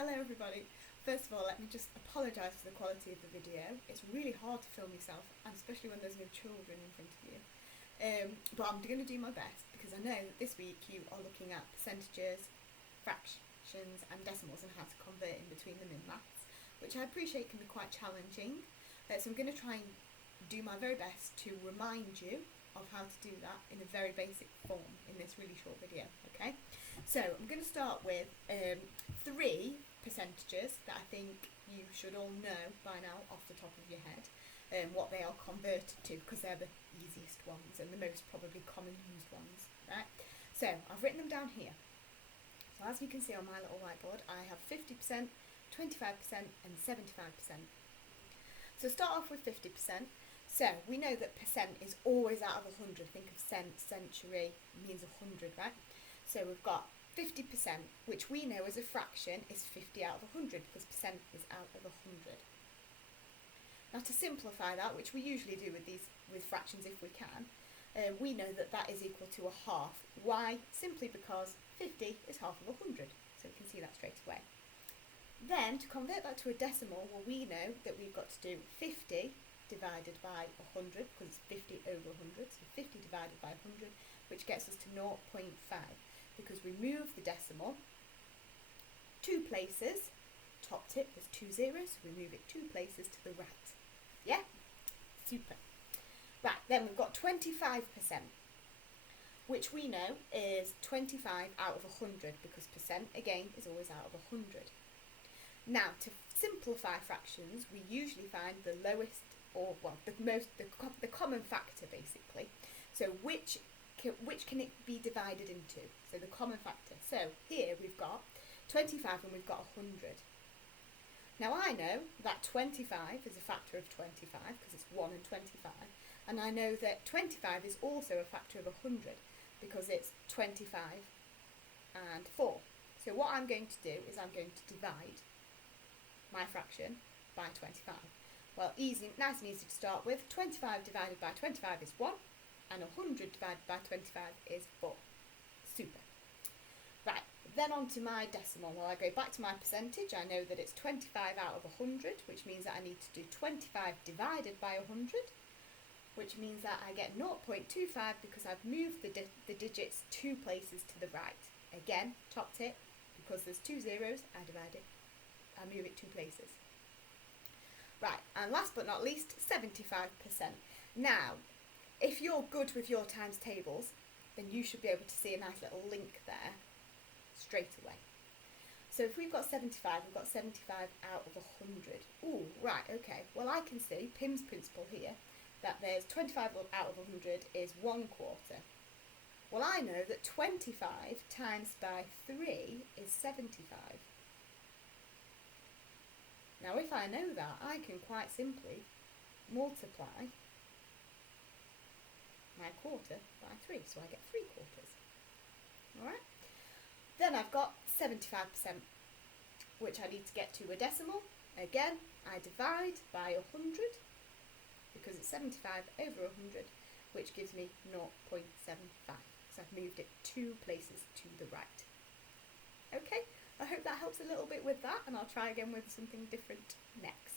Hello everybody. First of all, let me just apologise for the quality of the video. It's really hard to film yourself, and especially when there's no children in front of you. But I'm going to do my best because I know that this week you are looking at percentages, fractions and decimals and how to convert in between them in maths, which I appreciate can be quite challenging. So I'm going to try and do my very best to remind you of how to do that in a very basic form in this really short video, okay? So I'm going to start with three percentages that I think you should all know by now off the top of your head, what they are converted to, because they're the easiest ones and the most probably common used ones, right? So I've written them down here. So as you can see on my little whiteboard, I have 50%, 25% and 75%. So start off with 50%. So we know that percent is always out of 100. Think of cent, century, means 100, right? So we've got 50%, which we know as a fraction is 50 out of 100 because percent is out of 100. Now to simplify that, which we usually do with fractions if we can, we know that that is equal to a half. Why? Simply because 50 is half of 100. So we can see that straight away. Then to convert that to a decimal, well, we know that we've got to do 50 divided by 100, because it's 50 over 100, so 50 divided by 100, which gets us to 0.5, because we move the decimal two places, top tip, there's two zeros, so we move it two places to the right. Yeah? Super. Right, then we've got 25%, which we know is 25 out of 100, because percent, again, is always out of 100. Now, to simplify fractions, we usually find the lowest, or well, the common factor basically. So which can it be divided into? So the common factor. So here we've got 25 and we've got 100. Now I know that 25 is a factor of 25 because it's 1 and 25, and I know that 25 is also a factor of 100 because it's 25 and 4. So what I'm going to do is I'm going to divide my fraction by 25. Well, easy, nice and easy to start with. 25 divided by 25 is 1, and 100 divided by 25 is 4. Super. Right, then on to my decimal. Well, I go back to my percentage. I know that it's 25 out of 100, which means that I need to do 25 divided by 100, which means that I get 0.25 because I've moved the digits two places to the right. Again, top tip, because there's two zeros, I move it two places. Right, and last but not least, 75%. Now, if you're good with your times tables, then you should be able to see a nice little link there straight away. So if we've got 75, we've got 75 out of 100. Ooh, right, okay. Well, I can see, Pym's principle here, that there's 25 out of 100 is 1/4. Well, I know that 25 times by 3 is 75. Now, if I know that, I can quite simply multiply my quarter by 3, so I get 3/4. Alright? Then I've got 75%, which I need to get to a decimal. Again, I divide by 100, because it's 75 over 100, which gives me 0.75. So I've moved it two places to the right. Okay? I hope that helps a little bit with that, and I'll try again with something different next.